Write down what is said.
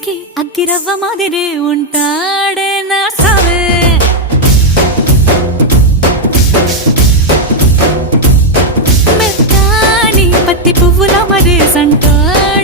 ఇంటికి అగ్గిరవ్వ మాదిరే ఉంటాడే నా సావే. మెత్తాని పత్తి పువ్వుల మరే సంటాడే